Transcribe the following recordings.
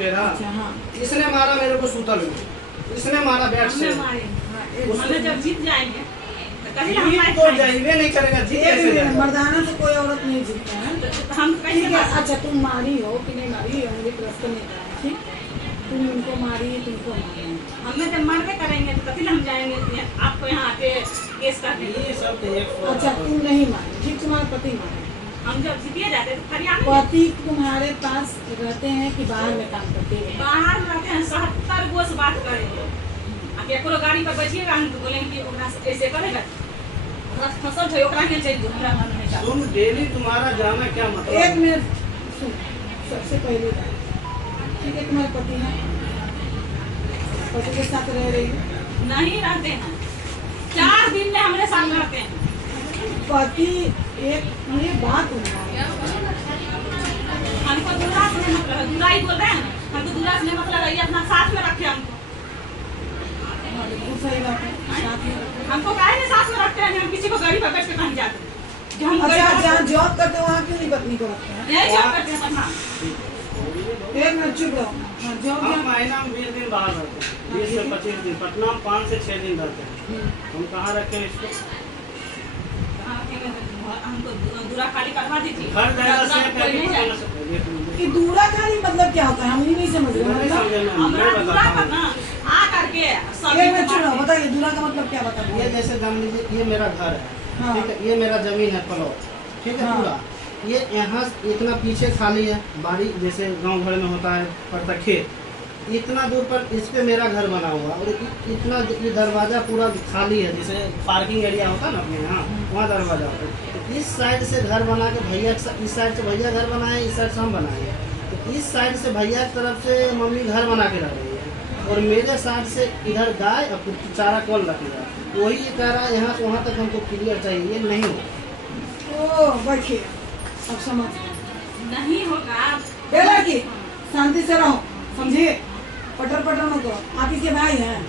तेरा अच्छा हाँ। इसने मारा मेरे को सूतल में, इसने मारा बैट से। जब जीत जाएंगे जीत तो जाइए नहीं करेगा, जीत कैसे जाएगा? मर्दाना से कोई औरत नहीं जीतता है। हम ठीक है, अच्छा तुम मारी हो कि नहीं मारी हो मुझे प्रश्न नहीं था, ठीक? तुम उनको मारी, तुमको मारी। हमें जब मरबे करेंगे तो कभी हम जाएंगे आपको यहाँ आके केस करने। ये सब तो एक अच्छा तुम नहीं मारी, ठीक? तुम्हारा पति मारे। हम जब जीतिए जाते तो फरियाद पति तुम्हारे पास रहते हैं कि बाहर में काम करते हैं? बाहर रहते हैं, 77 गो से बात करेंगे। अब एको गाड़ी पर बैठिएगा हम तो बोलेंगे कि ओकरा से ऐसे करेगा फसल है ओकरा के चाहिए हमरा मन में जा। तुम डेली तुम्हारा जाना क्या मतलब? एक मिनट सुन, सबसे पहली बात, ठीक है तुम्हारे पति हैं, पति के साथ रह रही है? नहीं रहते हैं, 4 दिन में हमारे साथ रहते हैं। पति एक ये बात होना हमको दूल्हा से मतलब दूल्हा ही बोल रहे हैं, हमको दूल्हा से मतलब ये अपना साथ में रखे हमको। सही बात है, साथ में हमको काहे नहीं साथ में रखते हैं? हम किसी को गाड़ी पकड़ के कहीं जाते जो हम अच्छा जहाँ जॉब करते हैं वहाँ क्यों नहीं पत्नी को रखते हैं? यही जॉब करते हैं अपना। एक मिनट चुप रहो। हाँ, जॉब हम क्या? महीना में 20 दिन बाहर रहते हैं, 20 से 25 दिन। पटना में 5 से 6 दिन रहते हैं। हम कहाँ रखे हैं इसको? हमको दूरा खाली करवा दीजिए। हर जगह से कोई नहीं जाए। कि दूरा खाली मतलब क्या होता है? हम ही नहीं समझ रहे मतलब। हमारा दूरा पर ना आ करके सब एक मिनट चुप रहो, बताइए दूरा का मतलब क्या बता ये जैसे जान लीजिए ये मेरा घर है, हाँ। ठीक है, ये मेरा जमीन है प्लॉट, ठीक है हाँ। पूरा। ये यहाँ इतना पीछे खाली है, बाड़ी जैसे गांव घर में होता है पड़ता खेत, इतना दूर पर इस पे मेरा घर बना हुआ और इतना ये दरवाजा पूरा खाली है, जैसे पार्किंग एरिया होता है ना अपने यहाँ, वहाँ दरवाजा होता है। इस साइड से घर बना के भैया, इस साइड से भैया घर बनाए, इस साइड से हम बनाए। तो इस साइड से भैया की तरफ से मम्मी घर बना के रह रही है और मेरे साइड से इधर गाय और कुछ चारा कौन रखेगा? वही ये कह रहा है यहाँ से वहाँ तक हमको क्लियर चाहिए, ये नहीं हो। ओ बैठिए, अब समझ नहीं होगा। बेला की शांति से रहो, समझिए? पटर पटर मत करो। आप इसके भाई हैं?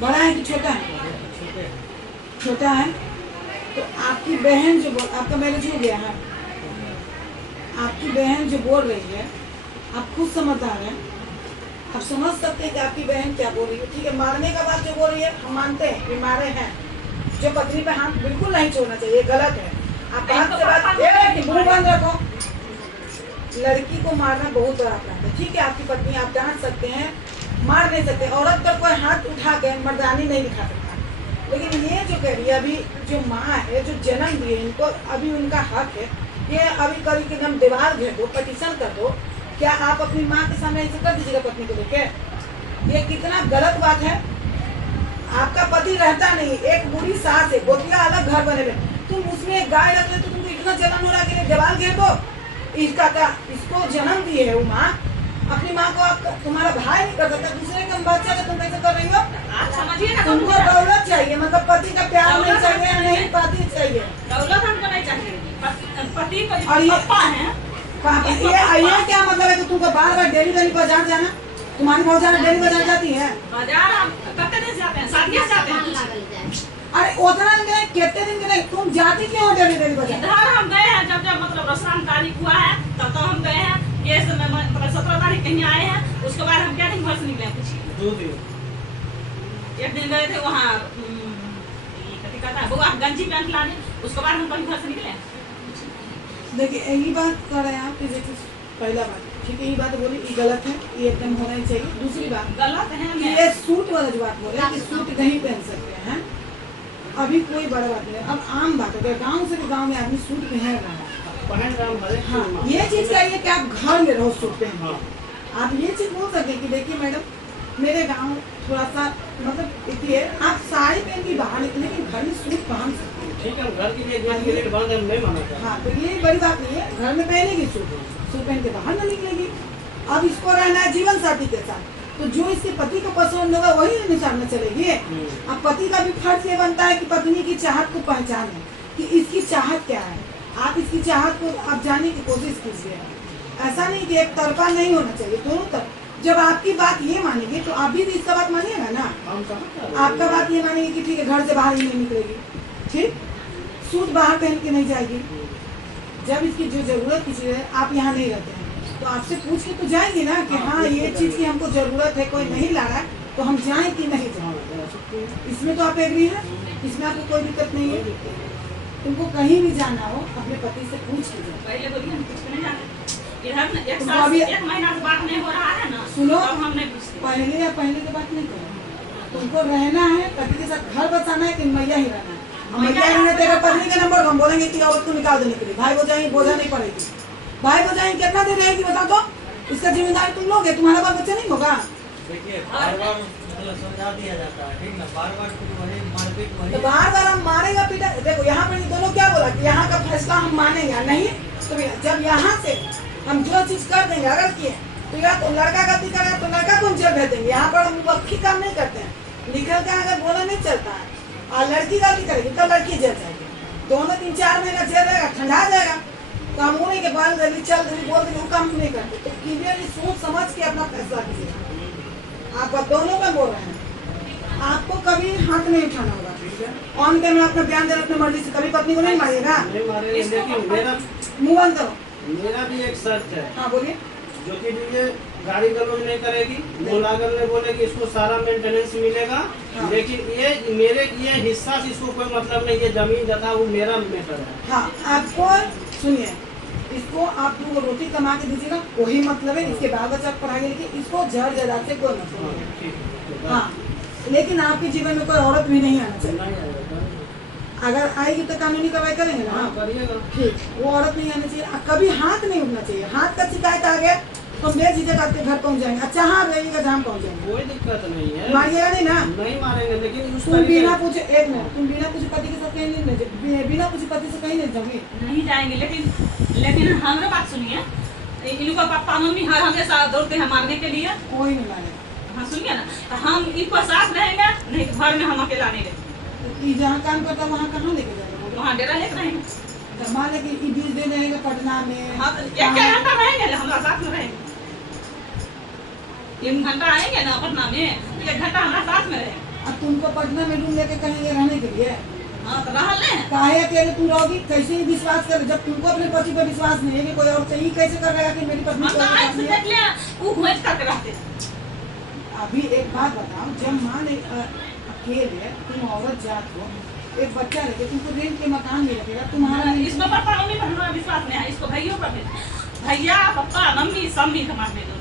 बड़ा है कि छोटा है? छोटा है। तो आपकी बहन जो बोल, आपका मैरिज हो गया है, आपकी बहन जो बोल रही है आप खुद समझदार हैं, आप समझ सकते हैं कि आपकी बहन क्या बोल रही है। ठीक है, मारने का बात जो बोल रही है हम मानते हैं कि मारे हैं, जो पत्नी पे हाथ बिल्कुल नहीं छोड़ना चाहिए, गलत है। आप बात से बात मुंह बंद रखो। लड़की को मारना बहुत बड़ा अपराध है, ठीक है? आपकी पत्नी आप डांट सकते हैं, मार नहीं सकते, औरत पर कोई हाथ उठा के मर्दानी नहीं दिखा सकता। लेकिन ये जो कह रही है अभी जो माँ है जो जन्म दी है इनको, अभी उनका हक है, ये अभी कल के दम दीवार घेर दो, पटिशन कर दो। क्या आप अपनी माँ के सामने ऐसे कर दीजिएगा पत्नी को लेके? ये कितना गलत बात है। आपका पति रहता नहीं, एक बुरी सास है, गोतिया अलग घर बने हुए, तुम उसमें एक गाय रख ले तो तुमको इतना जन्म हो रहा है कि दीवार घेर दो। इसका क्या, इसको जन्म दी है वो माँ, अपनी माँ को आप तुम्हारा भाई नहीं कर सकता, दूसरे का बच्चा का तुम कैसे कर रही हो? आप समझिए ना, तुमको दौलत चाहिए, मतलब पति का प्यार नहीं चाहिए, नहीं पति चाहिए। दौलत हमको नहीं चाहिए, पति को और ये- पप्पा है। ये क्या मतलब है कि तुमको बार बार डेली डेली बाजार जाना? तुम्हारी भौजाना डेली बाजार जाती है? बाजार हम कितने दिन जाते हैं? शादियाँ जाते हैं। अरे उतना दिन गए, कितने दिन गए? तुम जाती क्यों हो डेली डेली बाजार? इधर हम गए हैं जब जब मतलब रसम तारीख हुआ है तब तो हम गए हैं। ये मतलब 17 तारीख कहीं आए हैं, उसके बाद हम क्या दिन घर से निकले हैं? कुछ 2 दिन। एक दिन गए थे वहाँ बुआ गंजी पैंट लाने, उसके बाद हम कहीं घर से निकले हैं। देखिए यही बात कर रहे हैं आप कि देखिए पहला बात, ठीक है, ये बात बोली ये गलत है, ये एकदम होना ही चाहिए। दूसरी बात गलत है कि ये सूट वाला जो बात बोल रहे हैं कि सूट नहीं पहन सकते हैं, अभी कोई बड़ा बात नहीं है, अब आम बात है, गाँव से गाँव में आदमी सूट पहन रहा है। पहन रहा हूँ हर एक हाँ, चीज़ ये चीज कहिए कि आप घर में रहो सूट पहन। हाँ। आप ये चीज बोल सकते हैं कि देखिए मैडम मेरे गांव थोड़ा सा मतलब देखिए आप साड़ी पहन के बाहर निकले लेकिन घर में सूट पहन सकते हैं। ठीक है, हम घर के लिए गेट के लिए बंद हम नहीं माना। हाँ, तो ये बड़ी बात नहीं है, घर में पहनेगी सूट, सूट पहन के बाहर न निकलेगी। अब इसको रहना है जीवन साथी के साथ, तो जो इसके पति को पसंद होगा वही अनुसार में चलेगी। अब पति का भी फर्ज ये बनता है कि पत्नी की चाहत को पहचाने कि इसकी चाहत क्या है। आप इसकी चाहत को आप जानने की कोशिश कीजिए। ऐसा नहीं कि एक तरफा नहीं होना चाहिए, दोनों तरफ। जब आपकी बात ये मानेंगे तो आप भी इसका बात मानिएगा ना। आपका बात ये मानेंगे कि ठीक है घर से बाहर ही नहीं निकलेगी, ठीक, सूट बाहर पहन के नहीं जाएगी। जब इसकी जो जरूरत की चीज है, आप यहाँ नहीं रहते हैं, तो आपसे पूछ के तो जाएंगे ना कि हाँ ये चीज की हमको जरूरत है, कोई नहीं ला रहा है तो हम जाएं कि नहीं जाएं। इसमें तो आप एग्री है, इसमें आपको कोई दिक्कत नहीं है। तुमको कहीं भी जाना हो अपने पति से पूछ के जाओ। पहले बोलिए हम कुछ नहीं जानते इधर ना, एक तुमको साल अभी- से 1 महीना से बात नहीं हो रहा है ना, सुनो, तब हम नहीं पूछते। पहले या पहले की बात नहीं करो, तुमको रहना है पति के साथ, घर बसाना है कि मैया ही रहना है। मैया ही रहने तेरा पत्नी का नंबर हम बोलेंगे कि औरत को निकाल देने के लिए, भाई बोझाएंगे, बोझा नहीं पड़ेगी। भाई बोझाएंगे कितना देर रहेगी बता दो, इसका जिम्मेदारी तुम लोगे, तुम्हारा बाल बच्चा नहीं होगा। देखिए बार-बार मतलब समझा दिया जाता है, ठीक ना, बार-बार फिर वही मारपीट तो वही। बार बार हम मारेगा पीटा। देखो यहाँ पर ये दोनों क्या बोला कि यहाँ का फैसला हम मानेंगे नहीं, तो जब यहाँ से हम जो चीज कर देंगे अगर किए तो या तो लड़का गलती करेगा तो लड़का को हम जेल भेज देंगे। यहाँ पर हम वक्की काम नहीं करते हैं, लिखल का अगर बोला नहीं चलता है और लड़की गलती करेगी तो लड़की जेल जाएगी, दोनों 3-4 महीना जेल रहेगा, ठंडा जाएगा। तो हम उन्हीं के बाल जल्दी चल जल्दी बोल देंगे वो काम नहीं करते। तो क्लियरली सोच समझ के अपना फैसला कीजिएगा। आप दोनों में बोल रहे हैं, आपको कभी हाथ नहीं उठाना होगा। ऑन कैमरा अपना बयान देना अपनी मर्जी से, कभी पत्नी को नहीं मारिएगा। नहीं मारेंगे, लेकिन मुंह बंद करो। मेरा भी एक शर्त है, हाँ बोलिए। जो कि ये गाड़ी गलौज नहीं करेगी, मुलागल नहीं बोलेगी, इसको सारा मेंटेनेंस मिलेगा। हाँ। लेकिन ये हिस्सा से इसको कोई मतलब नहीं, ये जमीन जगह वो मेरा मैटर है। हाँ आपको सुनिए, इसको आप लोग रोटी कमा के दीजिएगा, वही मतलब है। इसके बाल बच्चा पढ़ाएंगे, लेकिन इसको जड़ जरा से कोई मतलब हाँ, नहीं। ठीक है। हाँ लेकिन आपके जीवन में कोई औरत भी नहीं आना चाहिए। नहीं आएगा। अगर आएगी तो कानूनी कार्रवाई करेंगे ना। हाँ, करिएगा। ठीक, वो औरत नहीं आना चाहिए। कभी हाथ नहीं उठना चाहिए। हाथ का शिकायत आ गया तो बेझिझक आपके घर पहुंच जाएंगे। अच्छा हाँ रहिएगा जहाँ पहुंच जाएंगे, कोई दिक्कत नहीं है, मारिएगा नहीं ना। नहीं मारेंगे, लेकिन उस तुम तरीके बिना पूछे, एक मिनट, तुम बिना पूछे पति के साथ कहीं नहीं, बिना पूछे पति से कहीं नहीं जाओगी। नहीं जाएंगे, लेकिन हमारा बात सुनिए, इनको पापा मम्मी हर हमेशा दौड़ते हैं मारने के लिए। कोई नहीं मारेगा। हाँ सुनिए ना, तो हम इनको साथ रहेंगे, नहीं तो घर में हम अकेला नहीं रहेंगे, तो ये जहाँ काम करता है वहाँ कहाँ लेके जाएगा? वहाँ डेरा लेकर रहेंगे। जब मान लें कि ये 20 दिन रहेगा पटना में, हाँ तो 1 घंटा रहेंगे, हमारा साथ में रहेंगे। 1 घंटा आएंगे ना पटना में, 1 घंटा हमारा साथ में रहेंगे। अब तुमको पटना में रूम लेके कहेंगे रहने के लिए, हाँ तो रह लें। काहे अकेले तुम रहोगी? कैसे ही विश्वास कर, जब तुमको अपने पति पर विश्वास नहीं है कि कोई और, तो ये कैसे कर रहेगा कि मेरी पत्नी हम को तो आज विश्वास से नहीं है? देख लिया, वो घुस करके रहते। अभी एक बात बताओ, जब मान अकेले तुम औरत जात हो, एक बच्चा लेके तुमको रेंट के मकान में रखेगा, तुम्हारा इसको पापा मम्मी पर हमारा विश्वास नहीं है, इसको भाइयों पर भी। भैया पापा मम्मी सब मिल हमारे दोस्त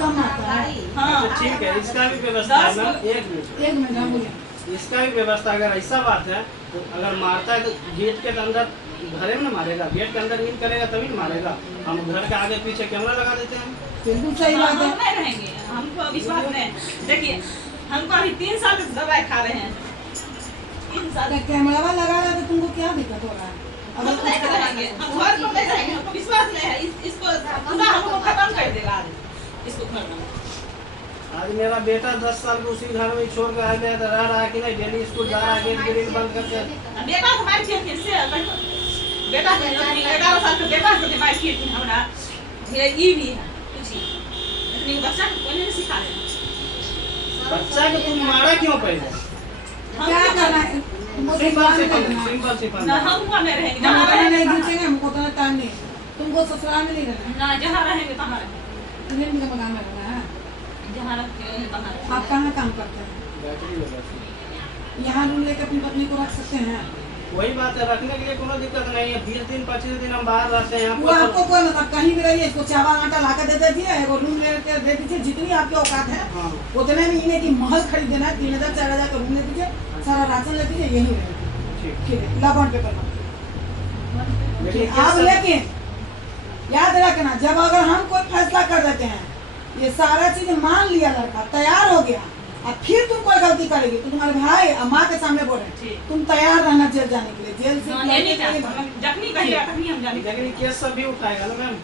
कम आता है। हाँ अच्छा, ठीक है, इसका भी व्यवस्था है ना। एक मिनट, एक मिनट हाँ बोलिए। इसका भी व्यवस्था, अगर ऐसा बात है तो अगर मारता है तो गेट के अंदर घरे में ना मारेगा, गेट के अंदर इन करेगा तभी ना मारेगा। हम घर के आगे पीछे कैमरा लगा देते हैं। बिल्कुल सही बात हम है। नहीं रहेंगे, हमको विश्वास नहीं। देखिए हमको अभी 3 साल से दवाई खा रहे हैं, 3 साल। अगर कैमरा लगा रहा है तो तुमको क्या दिक्कत हो रहा है? हम अगर नहीं कुछ रहेंगे, हम घर को नहीं रहेंगे, हमको विश्वास नहीं है। इसको खुदा हमको खत्म कर देगा आज, इसको घर में। आज मेरा बेटा 10 साल को उसी घर में छोड़ कर आए रह रहा है कि नहीं, डेली स्कूल जा रहा है, गेट ग्रिल बंद करके। बेटा हमारे खेल से बेटा 11 साल का बेटा से हमारे खेल में हमारा ये भी है कुछ ही, लेकिन बच्चा को कोई नहीं सिखा रहे। बच्चा को तुम मारा क्यों पहले? क्या करना है? तुमको सिंपल सिखाने सिंपल लगना है। Simple simple. ना हम वहाँ में रहेंगे, जहाँ जहाँ रहने नहीं रहेंगे पूछेंगे, हमको उतना टाइम नहीं है। तुमको ससुराल में नहीं रहना है, ना जहाँ रहेंगे तहाँ रहेंगे, तुम्हें भी मकान में रहना है। जहाँ रहेंगे तहाँ रहेंगे। आप कहाँ काम करते हैं? बैटरी व्यवस्था। यहाँ रूम लेकर अपनी पत्नी को रख सकते हैं। वही बात है, रखने के लिए कोई दिक्कत नहीं है। 20 दिन 25 दिन हम बाहर रहते हैं, वो आपको कोई मतलब कहीं भी रहिए, इसको चावल आटा ला कर दे दीजिए, वो रूम लेकर दे दीजिए, जितनी आपकी औकात है हाँ। उतने में इन्हें की महल खरीद देना है। 3000 4000 का रूम ले दीजिए, सारा राशन ले दीजिए, यही रहेगा। ठीक। ठीक है, लॉकडाउन पेपर पर लेकिन आप। ये सब- लेकिन याद रखना, जब अगर हम कोई फैसला कर देते हैं, ये सारा चीज मान लिया, लड़का तैयार हो गया, और फिर तुम कोई गलती करेगी तो तुम्हारे भाई और माँ के सामने बोले ठीक। तुम तैयार रहना जेल जाने के लिए। जेल से हाँ, ये नहीं जानते, हम जखनी कहिएगा तखनी हम जानेंगे। लेकिन केस सब भी उठाएगा ना मैम।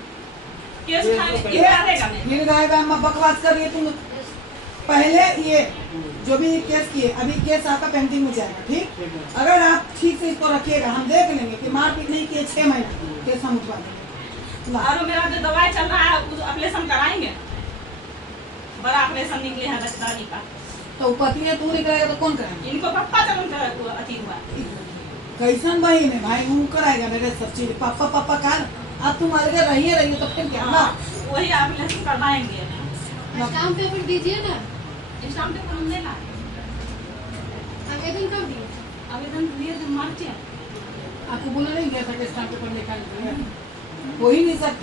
केस ये खाने तो ये आएगा मैं। फिर रहेगा अम्मा बकवास कर रही है तुम। पहले ये जो भी केस किए, अभी केस आपका पेंडिंग में जाएगा। ठीक, ठीक है। अगर आप ठीक से इसको रखिएगा, हम देख लेंगे कि मारपीट नहीं किए 6 महीना, केस हम उठवा देंगे। ला। और मेरा जो दवाई चल रहा है उस ऑपरेशन कराएंगे, बड़ा ऑपरेशन निकले हैं बचदारी का। तो पति ने तू नहीं करेगा तो कौन करेगा? इनको पप्पा चलन कर अति हुआ। कैसन भाई में भाई वो कराएगा मेरे सब चीज। पापा पापा का अब तुम अलग रहिए तब तक क्या ना वही आप लोग करवाएंगे स्टाम्प पेपर दीजिए ना। स्टाम्प पेपर हम देना आवेदन कब दिए? आवेदन दिए थे मार्च में। आपको बोला नहीं गया था कि स्टाम्प पेपर निकाल हो ही नहीं सकता।